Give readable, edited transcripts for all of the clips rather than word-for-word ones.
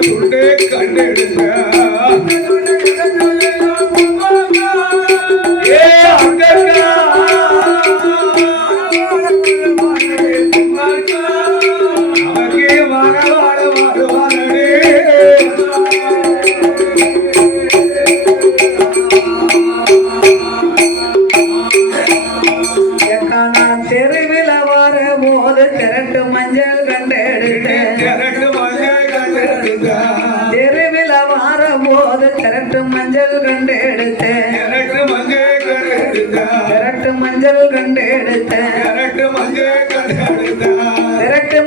துண்டே கண்டெடுத்த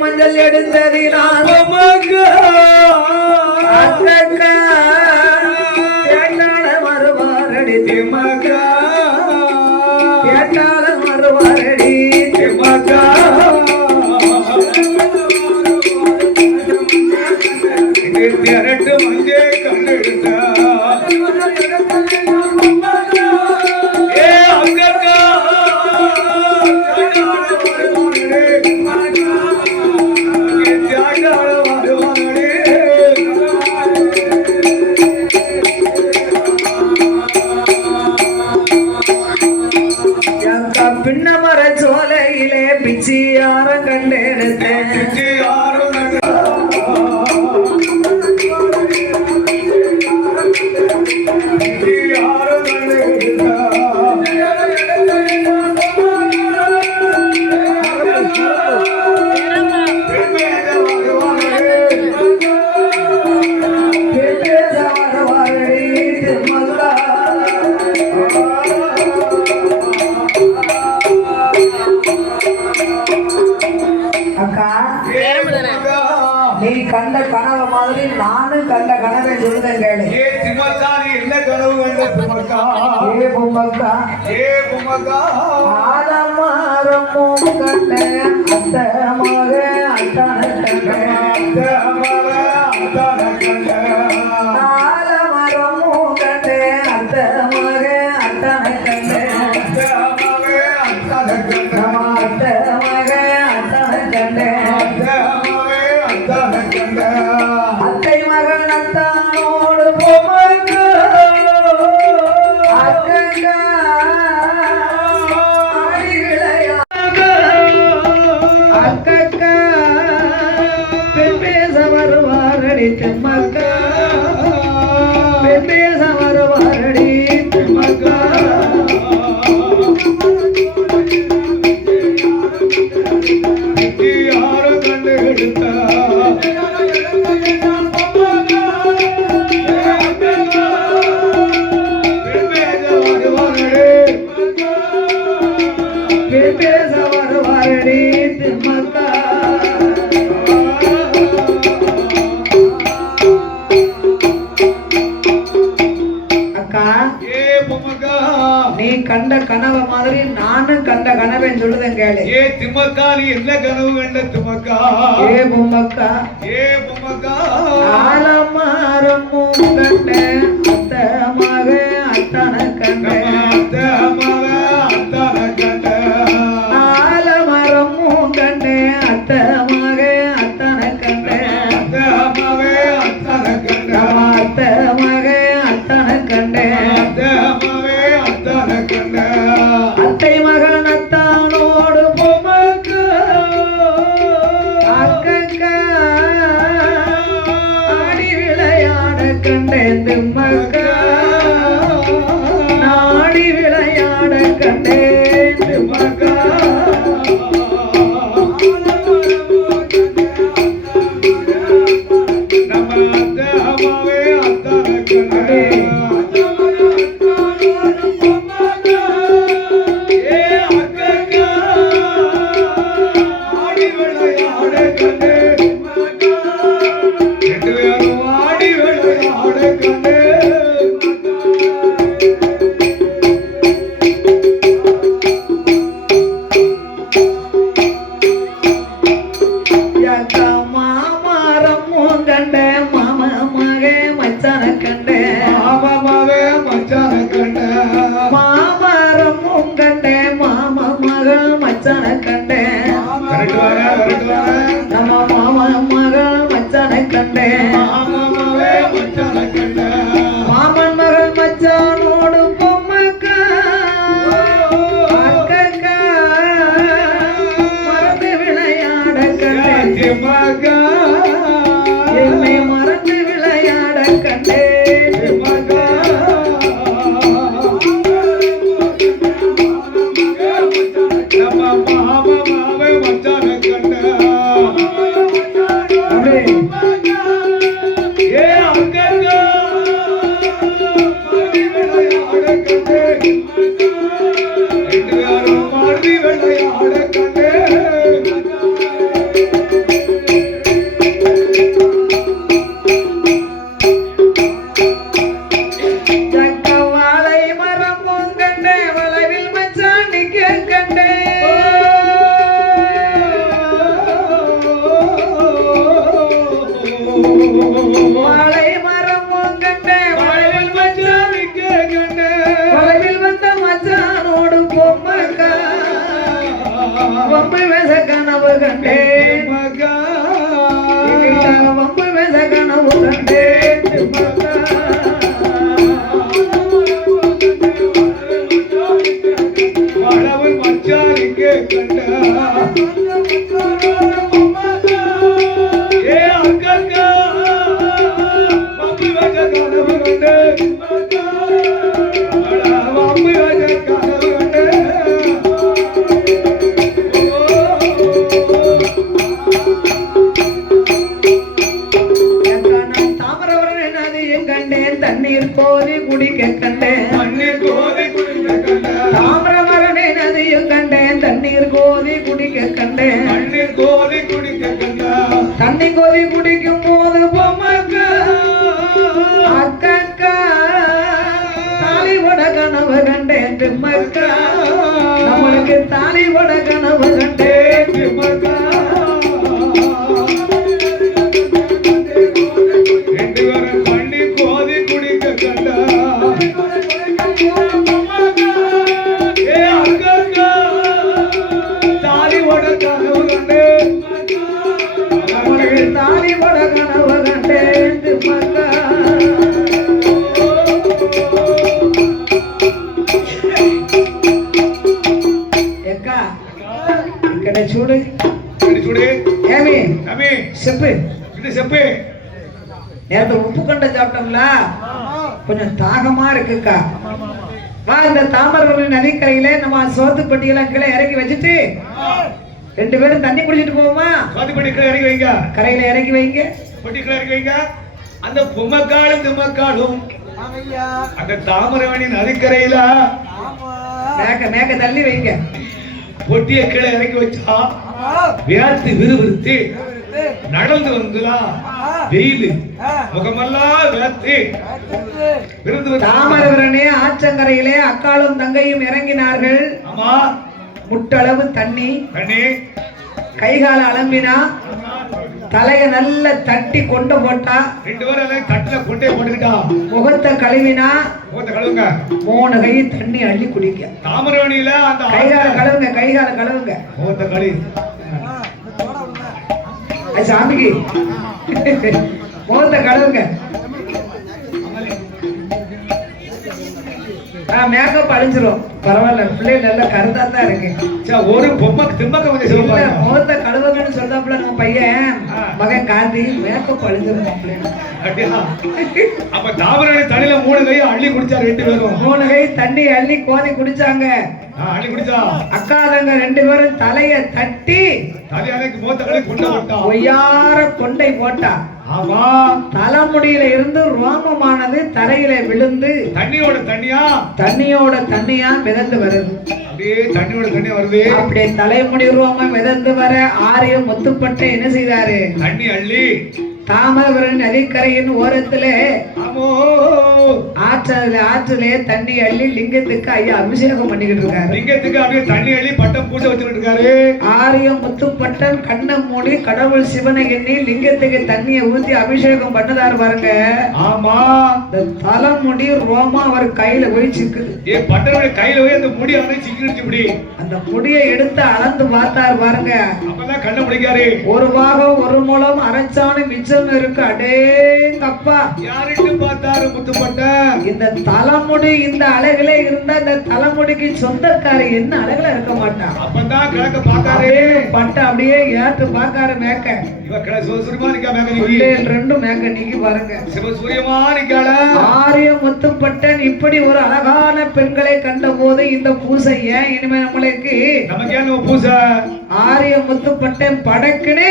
மஞ்சள் எடுத்ததினால் மறுவாரடி திமகா கேட்டால மறுவாரடி திமகா திரட்டு மஞ்சே கண்டெடுத்த பின்னமர சோலையிலே பிச்சியார கண்டெடுத்தேன் நீ கண்ட கனவு மாதிரி நானும் கண்ட கனவை சொல்லுதேன் கேளு. என்ன கனவு கண்ட சுமக்கா? ஆலமரமும் கண்ட அத்தமாக அத்தான கண்ட ஆலமரமும் கண்ட அத்தமாக அத்தான கண்ட அத்தை மகன் அத்தானோடு அக்கா பெண் பேச வருவாரடி தெம்மக்கா பெண் பேச வருவாரடி தெம்மக்கா யாரும் கண்டு எடுத்த நீ கண்ட கனவு மாதிரி நானும் கண்ட கனவை சொல்லுதேன் கேளு. ஏ திமக்கா நீ என்ன கனவு கண்ட திமக்கா? ஏ பொம்மக்கா ஆலமரமும் கண்ட அத்தமாக அத்தான கண்ட ஆலமரமும் கண்ட அத்தமாக அத்தான கண்ட அத்தமாக அத்தான கண்ட அத்தை மகன் அத்தானோடு பொம்மக்கு அக்கா ஆடி விளையாட கண்டேன் திம்மக்கா நாடி விளையாட கண்டேன் திம்மக்கா ஆடி விளையாட கண்டே ஏ அங்கங்க மாடி விளையாட கண்டே ரெண்டு பேரும் மாடி விளையாட கண்டே வம்பு வேச கனவு கண்டே மகா வம்பு வேச கனவு கண்டே வளவு மச்சாரிக்கு கண்டா ஏ அங்கங்க வம்பு வேச கனவு கண்டே வம்பு வேச கனவு கண்டே தண்ணீர் கோதி குடிக்க கண்டேன் தண்ணீர் கோதி குடிக்க கண்டேன் தாமிரபரணி நதியும் கண்டேன் தண்ணீர் கோதி குடிக்க கண்டேன் தண்ணீர் கோதி குடிக்க கண்டேன் தண்ணி கோதி குடிக்கும் போது பொம்மக்கா அக்கா தாலிபட கனவு கண்டேன் திம்மக்கா நம்மளுக்கு தாலிபட கனவு கண்டேன் திம்மக்கா చూడు చూడు ఏమి అమ్మి చెప్పు இது செப்பு நேத்து உப்பு கண்ட சாப்பிட்டோம்ல கொஞ்சம் தாகமா இருக்குக்கா வா இந்த தாமரபரணி நதிக்கரையில நம்ம சோத்து பெட்டியெல்லாம் கீழே இறக்கி வச்சுட்டு ரெண்டு பேரும் தண்ணி குடிச்சிட்டு போவோமா சோத்து பெட்டி கீழே இறக்கி வைங்க கரையில இறக்கி வைங்க பெட்டி கீழே இறக்கி வைங்க அந்த பொம்மக்காலும் திம்மக்காலும் அந்த தாமரபரணி நதிக்கரையில மேக்க தள்ளி வைங்க பொட்டிய கீழே இறக்கி வச்சா வேர்த்து விறுவிறுத்து நடந்து வந்துலாம் வெயில் முகமெல்லாம் வேர்த்து தாமரபரணி ஆற்றங்கரையிலே அக்காலும் தங்கையும் இறங்கினார்கள். ஆமா முட்டளவு தண்ணி கைகால அலம்பினா தலைய நல்ல தட்டி கொண்டு போட்டா ரெண்டு பேரும் தட்டுல கொண்டே போட்டுக்கிட்டா முகத்தை கழுவினா முகத்தை கழுவுங்க 3 கை தண்ணி அள்ளி குடிக்க தாமரபரணியில அந்த கைகால கழுவுங்க முகத்தை கழுவி சாமிக்கு முகத்தை கழுவுங்க மேக்கப் அழிஞ்சிரும் பரவாயில்ல பிள்ளை நல்ல கருதா தான் இருக்கு ஒரு பொம்மை திம்பக்க வந்து சொல்லுவாங்க முகத்தை கழுவுங்கன்னு சொல்லாப்புல நம்ம பையன் மகன் காந்தி மேக்கப் அழிஞ்சிரும் அப்படியா அப்ப தாமரபரணி தண்ணியில 3 கை அள்ளி குடிச்சா ரெண்டு பேரும் 3 கை தண்ணி அள்ளி கோதி குடிச்சாங்க. அள்ளி குடிச்சா அக்கா தங்க ரெண்டு பேரும் தலைய தட்டி தலையாலைக்கு முகத்தை கழுவி கொண்டு போட்டா ஒய்யார கொண்டை போட்டா. ஆமா தலைமுடியில இருந்து ரோமமானது தரையில விழுந்து தண்ணியோட தண்ணியா மிதந்து வருது. அப்படியே தண்ணியோட தண்ணியா வருது. அப்படியே தலைமுடி ரோமம் மிதந்து வர ஆரிய முத்துப்பட்டு என்ன செய்தாரு தண்ணி அள்ளி தாமரபரணி நதிக்கரையின் ஓரத்திலே ஆற்றிலே தண்ணி அள்ளி லிங்கத்துக்கு ஐயா அபிஷேகம் பண்ணிக்கிட்டு இருக்காரு. லிங்கத்துக்கு அப்படியே தண்ணி அள்ளி பட்டம் பூஜை வச்சுக்கிட்டு இருக்காரு. ஆரிய முத்துப்பட்டன் கண்ணை மூடி கடவுள் சிவனை எண்ணி லிங்கத்துக்கு தண்ணியை ஊத்தி அபிஷேகம் பண்ணதாரு பாருங்க. ஆமா இந்த தலைமுடி ரோமா அவர் கையில போய் சிக்குது. பட்டனுடைய கையில போய் அந்த முடி அவனை சிக்கிடுச்சு. இப்படி அந்த முடியை எடுத்து அளந்து பார்த்தாரு பாருங்க. அப்பதான் கண்ணை முடிக்காரு. ஒரு பாகம் ஒரு மூலம் அரைச்சானு மிச்சம் இருக்கு. அடேங்கப்பா யாருக்கு பார்த்தாரு முத்துப்பட்ட இந்த தலைமுடி இந்த அழகுல இருந்தா இந்த தலைமுடிக்கு சொந்தக்காரி என்ன அழகுல இருக்க மாட்டான். அப்பதான் கிழக்க பார்த்தாரு. பட்ட அப்படியே ஏத்து பார்க்காரு மேக்க. இவ கிழ சிவசூரியமா நிக்கா மேக்க நீ ரெண்டும் மேக்க நீக்கி பாருங்க. சிவசூரியமா நிக்கால. ஆரிய முத்துப்பட்டன் இப்படி ஒரு அழகான பெண்களை கண்ட போது இந்த பூசை ஏன் இனிமே நம்மளுக்கு நமக்கு ஏன் பூசை ஆரிய முத்துப்பட்டன் படக்குன்னு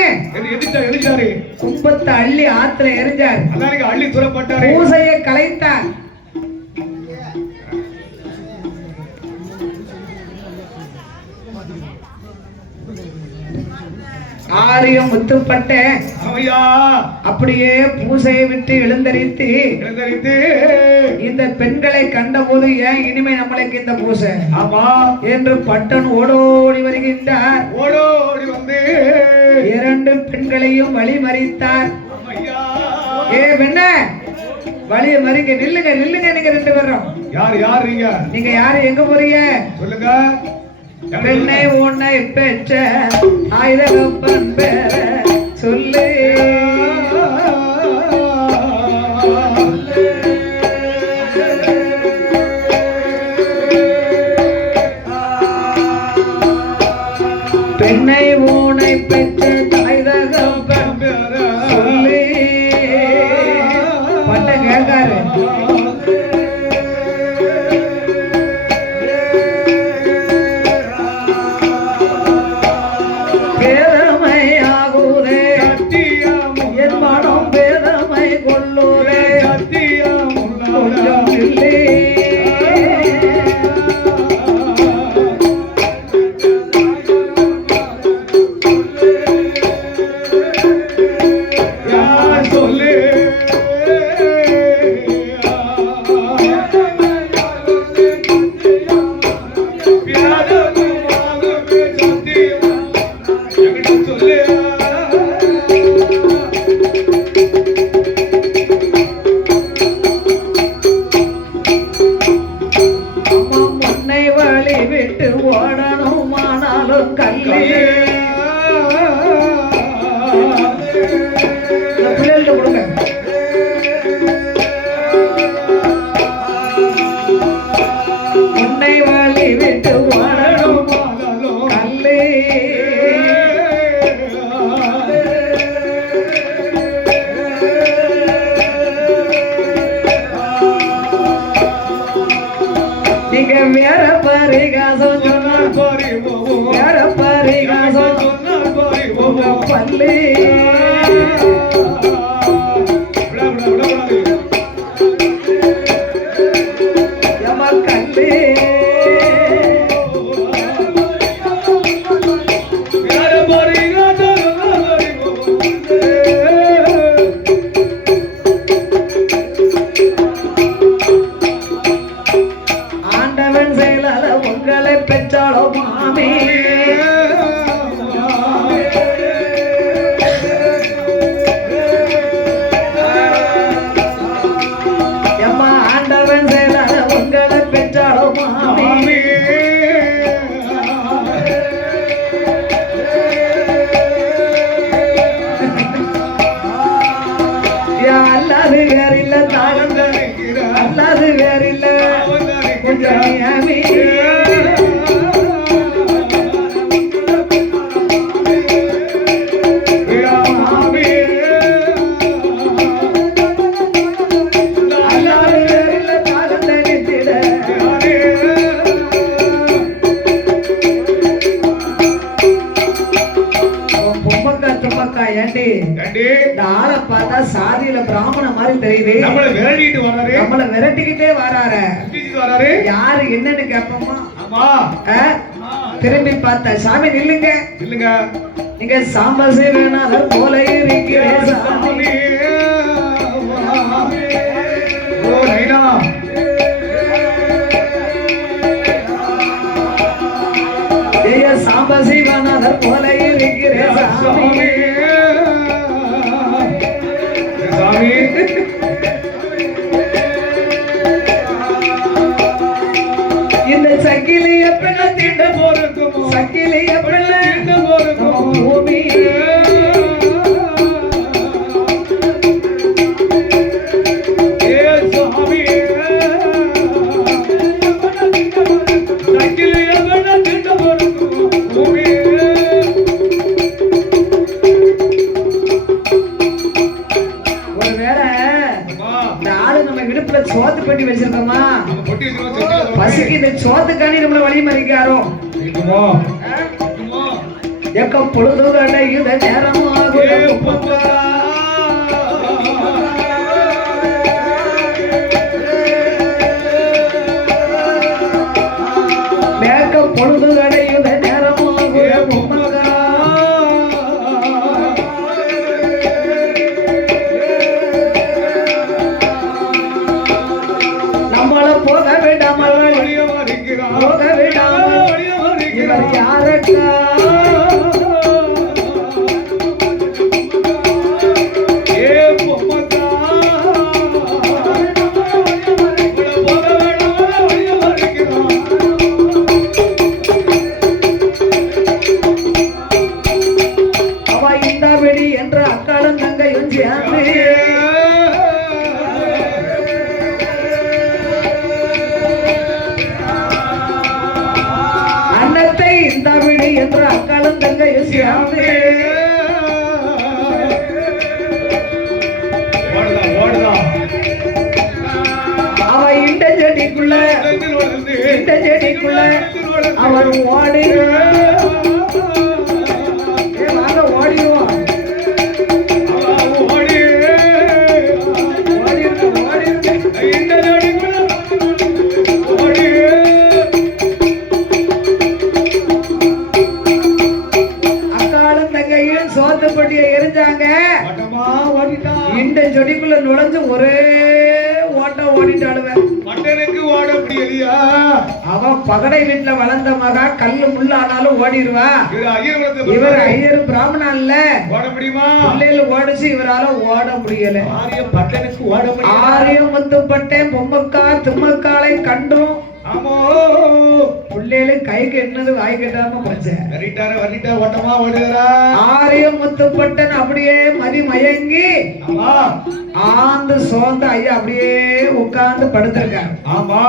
எரிச்சாரு கும்பத்தை அள்ளி ஆத்துல எரிஞ்சார். அதான் அள்ளி துறப்பட்டாரு. பூசையை கலைத்தார். ஆரியம் முத்துப்பட்ட அப்படியே பூசையை விட்டு எழுந்தரித்து இந்த பெண்களை கண்டபோது ஏன் இனிமே நம்மளுக்கு இந்த பூசை என்று பட்டன் ஓடோடி வருகின்றார். ஓடோடி வந்து 2 பெண்களையும் வழிமறித்தார். ஏ பெண்ண வழிய மறிங்க, நில்லுங்க நில்லுங்க. நீங்க 2 பேரும் யார் யார் நீங்க யாரு எங்க போறீங்க சொல்லுங்க. பெண்ணை உன்னை பெற்ற ஆயுதப்பன் பேர சொல்லு. பெண்ணை உன்னை பெற்ற ஆயுதப்பன் பேர சொல்லு. பட்ட கேட்காரு. சாதியில பிராமண மாதிரி தெரியுது. நம்மள விரட்டிக்கிட்டே வராரு. யாரு என்னன்னு கேப்போமா? திரும்பி பார்த்த சாமி நில்லுங்க நில்லுங்க. நீங்க சாம்பசிவநாதர் போல இருக்கிறேன் சாமி. சாம்பசிவநாதர் போல இருக்கிறேன் சாமி. இந்த சக்கிலிய பெண்ண தீண்ட போருக்கும் சக்கிலிய பெண்ண தீண்ட போருக்கும் பூமி சக்கிலிய பெண்ண தீண்ட போருக்கும் பூமி. சோத்து பெட்டி வச்சிருக்கோமா? பசிக்கு இந்த சோத்துக்காண்டி நம்மள வழி மறிக்காரோ? எக்க பொழுது அடையுத நேரமாகும் பொழுது அடையுத நேரமாகும் நம்மள போக விடாமல் போக விடாமல் இவர் யாருக்கா என்ற அக்காலும் தங்கையும் சேர்ந்து அன்னத்தை இந்த விடி என்ற அக்காலும் தங்கையும் சேர்ந்து அவ இந்த செடிக்குள்ள அவன் ஓடி ஓடிடுவான் சோத்துப்பட்டியை எரிஞ்சாங்க இந்த செடிக்குள்ள நுழைஞ்சு ஒரே ஓட்ட ஓடிட்டாளுவேன் ஓட முடியலையா அவன் பகடை வீட்டுல வளர்ந்த மகா கல்லு முள்ள ஆனாலும் ஓடிடுவா இவர் ஐயர் பிராமணன் இல்ல ஓட முடியுமா பிள்ளைகள் ஓடிச்சு இவரால ஓட முடியல பட்டனுக்கு ஓட முடியும் ஆரியம் முத்துப்பட்டேன் பொம்மக்கா தும்மக்காலை கண்டும் ஆமோ பிள்ளைகளு கை கெட்டினது வாய் கெட்டாம போச்சேன் ஓட்டமா ஓடுகிறா ஆரியம் முத்துப்பட்டன் அப்படியே மதி மயங்கி ஆந்து சோர்ந்து ஐயா அப்படியே உட்கார்ந்து படுத்திருக்காங்க ஆமா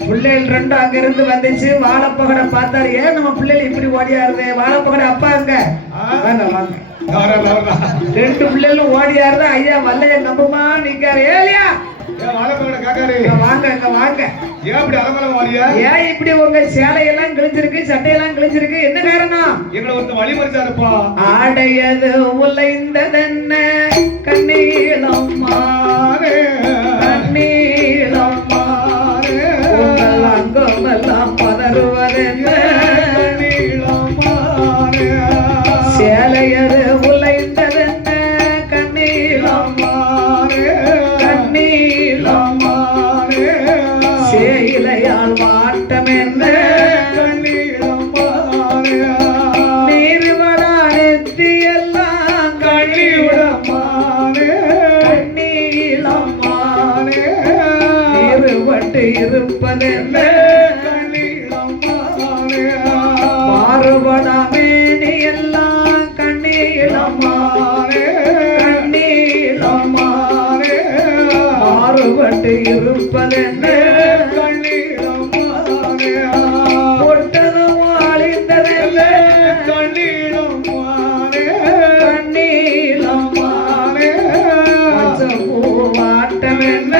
பிள்ளைகள் ரெண்டும் அங்க இருந்து வந்துச்சு வாழைப்பகடை பார்த்தாரு ஏன் நம்ம பிள்ளைகள் இப்படி ஓடியாருது வாழைப்பகடை அப்பா அங்க வாங்க வாங்க ரெண்டு பிள்ளைகளும் ஓடியாருது ஐயா வல்லைய நம்புமா நிக்காரு ஏலியா வாங்க வாங்க ஏன் இப்படி உங்க சேலையெல்லாம் கிழிச்சிருக்கு சட்டையெல்லாம் கிழிச்சிருக்கு என்ன காரணம் எங்களை ஒருத்த வழிமறிச்சாருப்பா ஆடையது உலைந்ததென்ன கண்ணீளம் மாறு கண்ணீளம் மாறு உங்கள் அங்கமெல்லாம் பதறுவதென்ன கண்ணீளம் மாறு சேலையது உலைந்ததென்ன கண்ணீளம் மாறு கண்ணீளம் மாறு சேயிலையால் வாட்டம் என்ன கண்ணீளம் மாறு நீர்வடா நெத்தி எல்லாம் கண்ணீளம் மாறு கண்ணீளம் மாறு நீர்வட்டு இருப்பதென்ன கண்ணீளம் மாறு மாறுபடா மேனி எல்லாம் கண்ணீளம் மாறு கண்ணீளம் மாறு மாறுபட்டு இருப்பதென்ன கண்ணீளம் மாறு பொட்டதும் அழிந்ததெல்ல கண்ணீளம் மாறு கண்ணீளம் மாறு வாட்டம் என்ன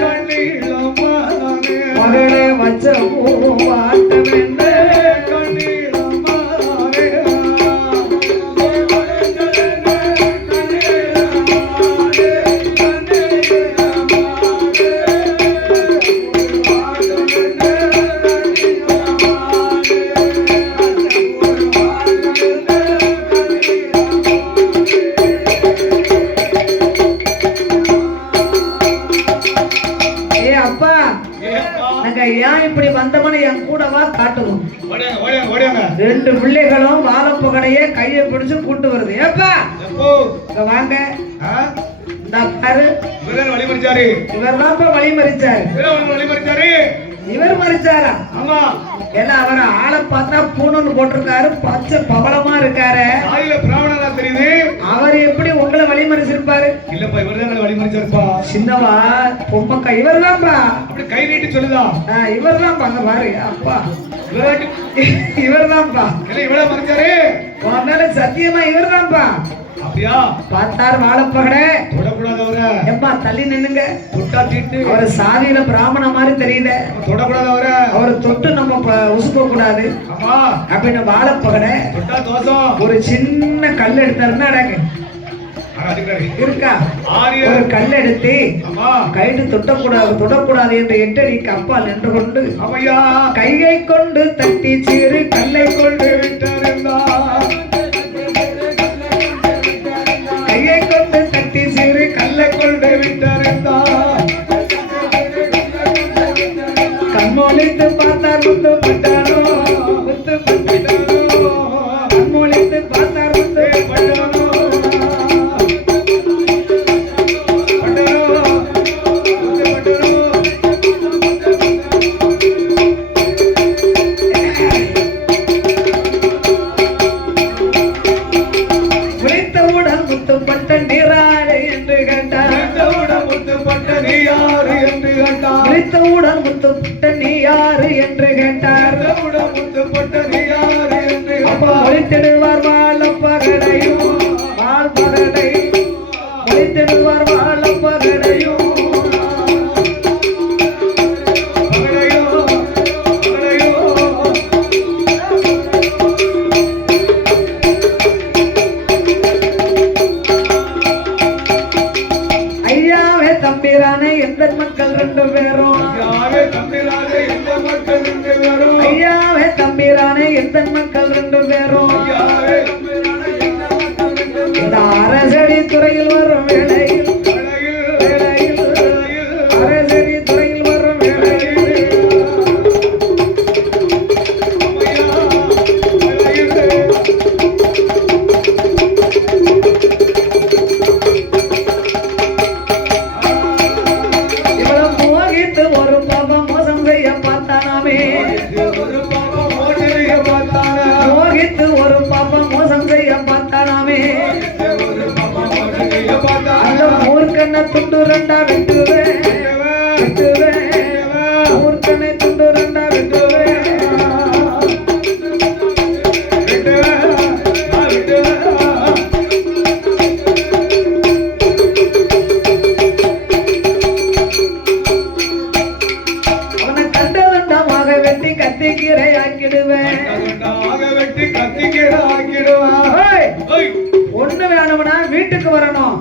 கண்ணீளம் மாறு மகளே வச்ச வாட்டம் என்ன கண்ணீளம் மாறு அப்பா நாங்க ஏன் இப்படி வந்தோம்னு என் கூடவா காட்டுவோம் ரெண்டு பிள்ளைகளும் வாழைப்பகடையே கையை பிடிச்சு கூட்டு வருது ஏப்பா வாங்க இந்த பாரு இவர் தான் வழிமறிச்சாரு இவர் மறிச்சாரா ஆமா ஏன்னா அவர் ஆளை பார்த்தா பூணுன்னு போட்டிருக்காரு பச்சை பவளமா இருக்காரு பிராமணனா தெரியுது அவர் எப்படி உங்களை வழிமறிச்சிருப்பாரு இல்லப்பா இவர்தான் வழிமறிச்சாருப்பா சின்னவா பொம்மக்கா இவர் தான்ப்பா அப்படி கை நீட்டி சொல்லுதா இவர் தான் பாங்க பாரு அப்பா இவர் தான்ப்பா இவ்வளவு மறைச்சாரு உன்னால சத்தியமா இவர் தான்ப்பா அப்படியா பார்த்தார் வாழப்பகடை தொடக்கூடாது அவரை. எப்பா தள்ளி நின்னுங்க. தொட்டா தீட்டு. அவர் சாதியில பிராமண மாதிரி தெரியுது. தொடக்கூடாது அவரை. அவரை தொட்டு நம்ம உசுக்க கூடாது. ஆமா அப்படின்னு வாழப்பகடை தொட்டா தோசம். ஒரு சின்ன கல் எடுத்தாருன்னா இருக்கா ஒரு கல் எடுத்து கைட்டு தொடக்கூடாது என்று எட்டடிக்கு அப்பா நின்று கொண்டு கையை கொண்டு தட்டி சிறு கல்லை கொண்டு கையை கொண்டு தட்டி சிறு கல்லை கொண்டு விட்டாருந்தா கண்மொழித்து பார்த்தார் முத்து பட்டாரோ முத்து பட்டாரோ கண்மொழித்து பார்த்தார் முத்து பட்டாரோ ஒளித்திடுவார் வாழப்பகடையும் வாழ்பகடை ஒளித்திடுவார் வாழப்பகடையும் ஐயாவே தம்பிரானே எந்த மக்கள் ரெண்டு பேரும் ஐயாவே தம்பிரானே எந்த மக்கள் ரெண்டு பேரும் இந்த அரசடி துறையில் வரும் வேளையில் அரசடி துறையில் வரும் வேளையில் இவ்வளவு மோகித்து ஒரு பாபம் மோசம் செய்ய பார்த்தானாமே மோகித்து ஒரு பாப்பம் மோசம் செய்ய பார்த்தானாமே அந்த மூர்க்கனை துண்டு ரெண்டா விட்டுவேன் மூர்க்கனை துண்டு ரெண்டா விட்டுவேன் அவனை கண்டதண்டமாக வெட்டி கத்திக்கீரை ஆக்கிடுவேன் ஒண்ணு வேணும்னா வீட்டுக்கு வரணும்.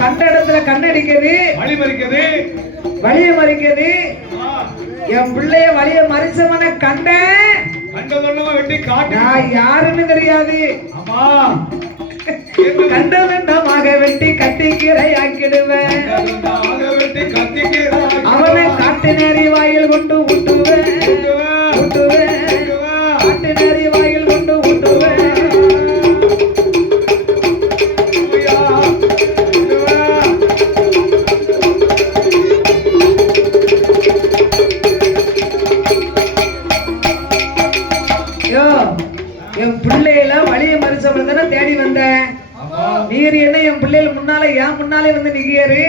கண்ட இடத்துல கண்ணடிக்குது வழிய மறிக்குது. என் பிள்ளைய வழிய மறிச்சவன கண்டேன் யாருன்னு தெரியாது. கண்டவண்டமாக வெட்டி கத்திக்கீரை ஆக்கிடுவேன். அவனை காட்டு நேரி வாயில் கொண்டு ஊட்டுவேன் காட்டு நேரி வாயில் கொண்டு ஊட்டுவேன். என் பிள்ளையில வழிய மறிச்சவன தேடி வந்தேன். நீர் என்ன என் பிள்ளைகள் முன்னாலே என் முன்னாலே வந்து நிக்கியாரு.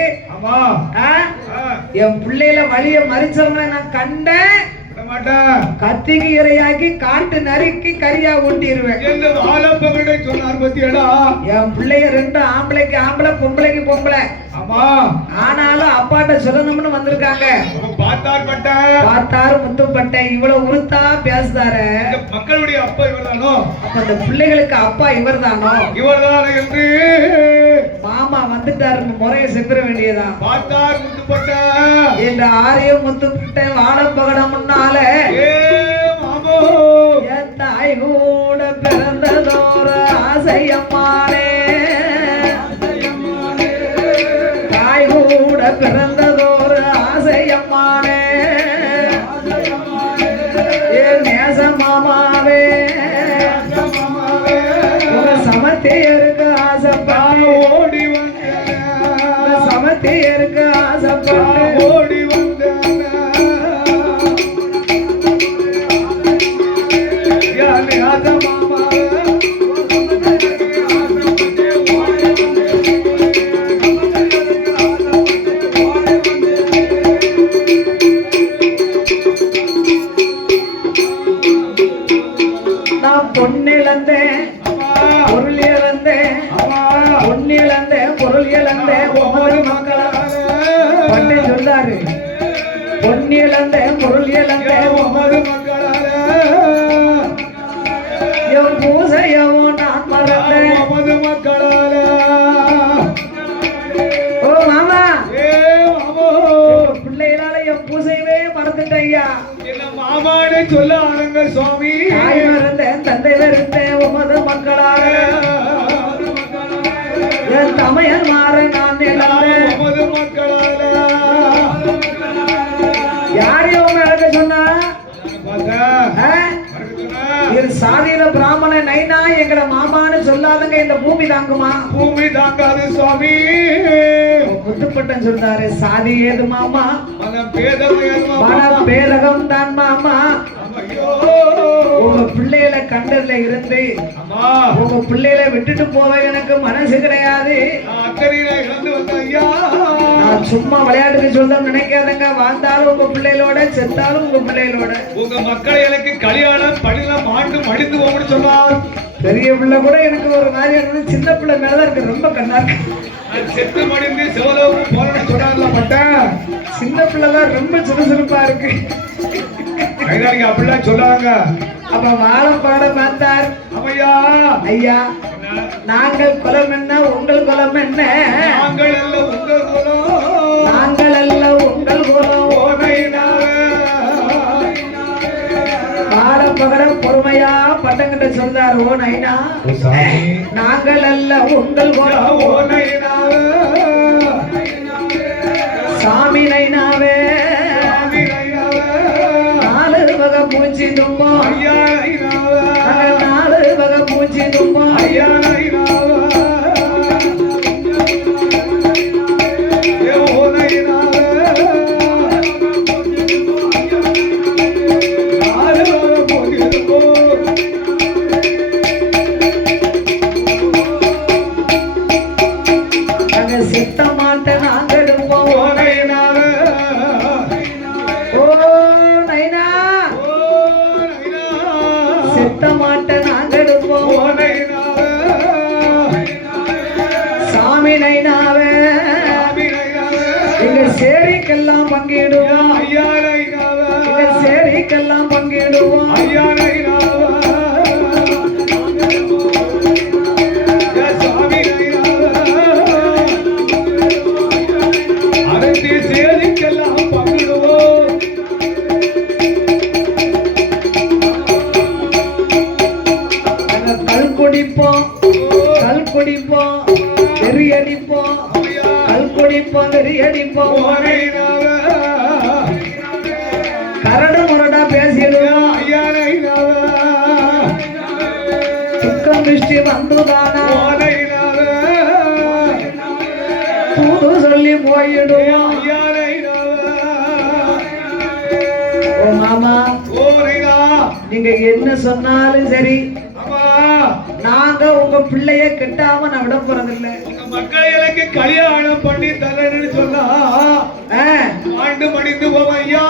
என் பிள்ளையில வழிய மறிச்சவங்க நான் கண்டேன். கத்திக்கு இரையாக்கி காட்டு நறுக்கி கரியா ஊட்டிடுவேன். என் பிள்ளைய ரெண்டு ஆம்பளைக்கு ஆம்பளை பொம்பளைக்கு பொம்பளை. ஆனாலும் அப்பாட்ட சொல்லணும்னு வந்திருக்காங்க. பார்த்தாரு முத்துப்பட்டை இவ்வளவு உருத்தா பேசுதாரு. மக்களுடைய அப்பா இவர்தானோ? அப்ப அந்த பிள்ளைகளுக்கு அப்பா இவர்தானோ? இவர்தான் என்று மாமா வந்துட்டாரு. முறையை செப்பிட வேண்டியதான். பார்த்தார் முத்துப்பட்டை என்று ஆரியம் முத்துப்பட்டை வாழப்பகடம் முன்னால என் தாய் கூட பிறந்ததோரு ஆசையம்மானே தாய் கூட பிறந்ததோரு ஆசையம்மானே என் நேச மாமாவே சமத்தையருக்கு ஆசைப்பட்டு ஓடி வந்த சமத்தையருக்கு ஆசைப்பட்டு ஓடி வந்த நான் பொண்ணிழந்தேன் பொருள் இழந்தேன் பொருள் இழந்த உமது மக்களால பண்டை சொல்லாரு பொன் இழந்த பொருள் இழந்த உமது மக்களால என் பூசையவும் நான் மறந்தேன் உமது மக்களால ஓ மாமா ஏ மாமோ பிள்ளைகளால என் பூசையவே மறந்துட்டேன் ஐயா என்ன மாமான்னு சொல்ல ஆனங்க சுவாமி தாய் மறந்தேன் தந்தை வருந்தேன் உமது மக்களால என் தமையன் மாற நான் இழந்தேன் உமது மக்களால யாரையும் உங்க இழக்க சொன்னா பார்த்தா ஆ? எனக்கு சொன்னா, இது சாதியில பிராமண நைனா எங்களை மாமான்னு சொல்லாதங்க இந்த பூமி தாங்குமா பூமி தாங்காது சுவாமி முத்துப்பட்டன் சொல்றாரு சாதி ஏது மாமா மனம் பேதம் ஏதுமா மன பேதகம் தான் மாமா ஐயோ உங்க பிள்ளைகளை கண்டதுல இருந்து அம்மா உங்க பிள்ளைகளை விட்டுட்டு போக எனக்கு மனசு கிடையாது நான் அக்கறையில இழந்து வந்த ஐயா நான் சும்மா விளையாட்டுக்கு சொல்ல நினைக்காதங்க வாழ்ந்தாலும் உங்க பிள்ளைகளோட செத்தாலும் உங்க பிள்ளைகளோட உங்க மக்களை எனக்கு கல்யாணம் பள்ளியில மாண்டு மடிந்து போகணும்னு சொன்னார் பெரிய பிள்ளை கூட எனக்கு ஒரு மாதிரி இருந்தது சின்ன பிள்ளை மேலதான் இருக்கு ரொம்ப கண்ணா இருக்கு நான் செத்து மடிந்து சிவலோகம் போறேன்னு சொன்னார்ல பட்டேன் சின்ன பிள்ளைதான் ரொம்ப சுறுசுறுப்பா இருக்கு கைதாளிங்க அப்படிலாம் சொல்லாங்க அப்ப வாழைப்பாட பார்த்தார் அம்மையா ஐயா நாங்கள் குலம் என்ன உங்கள் குலம் என்ன நாங்கள் அல்ல உங்கள் குலம் நாங்கள் அல்ல உங்கள் குலம் பாடப்பகட பொறுமையா பட்டங்கிட்ட சொல்றார் ஓ நைனா நாங்கள் அல்ல உங்கள் குலம் ஓ சாமி நைனாவே நாலு வகை பூச்சி தும்போம் நாலு வகை பூச்சி தும்போம் நாங்க செத்த மாட்டை நாங்க எடுப்போம் ஓ நைனா செத்த மாட்டை நாங்க எடுப்போம் சாமி நைனாவே எங்க சேரிக்கெல்லாம் பங்கிடுவோம் எங்க சேரிக்கெல்லாம் பங்கிடுவோம் சேதிக்கெல்லாம் பங்கிடுவோம் நாங்க கல் குடிப்போம் கல் குடிப்போம் வெறி அடிப்போம் கல் குடிப்போம் வெறி அடிப்போம் கரடு முரடா பேசிடுவோம் துக்கம் திருஷ்டி வந்துதானா தூது சொல்லி போயிடுவோம் ஓ மாமா நீங்க என்ன சொன்னாலும் சரி நாங்க உங்க பிள்ளைய கெட்டாம நான் விட போறதில்ல மக்களுக்கு கல்யாணம் பண்ணி தரேன்னு சொன்னா ஆண்டு மடிந்து போவையா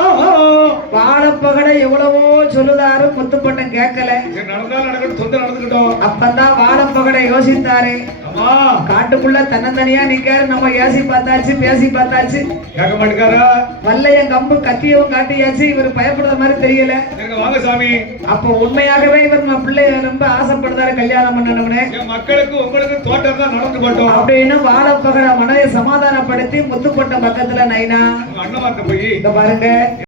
வாழப்பகட எவ்வளவோ சொல்லுதாரு முத்துப்பட்டம் கேட்கல நடந்தாலும் நடக்கட்டும் சொந்த நடந்துக்கிட்டோம் அப்பதான் வாழப்பகட யோசித்தாரு ஆமா காட்டுக்குள்ள தன்னந்தனியா நிக்காரு நம்ம ஏசி பார்த்தாச்சு பேசி பார்த்தாச்சு கேட்க மாட்டேங்காரா வல்லையன் கம்பு கத்தியவும் காட்டியாச்சு இவர் பயப்படுற மாதிரி தெரியல எங்க வாங்க சாமி அப்ப உண்மையாகவே இவர் நம்ம பிள்ளைய ரொம்ப ஆசைப்படுறாரு கல்யாணம் பண்ணணும்னு என் மக்களுக்கு உங்களுக்கு தோட்டம் தான் நடந்து போட்டோம் அப்படின்னு வாழப்பகட மனதை சமாதானப்படுத்தி முத்துப்பட்ட பக்கத்துல நைனா உங்க அண்ணன் போய் இங்க பாருங்க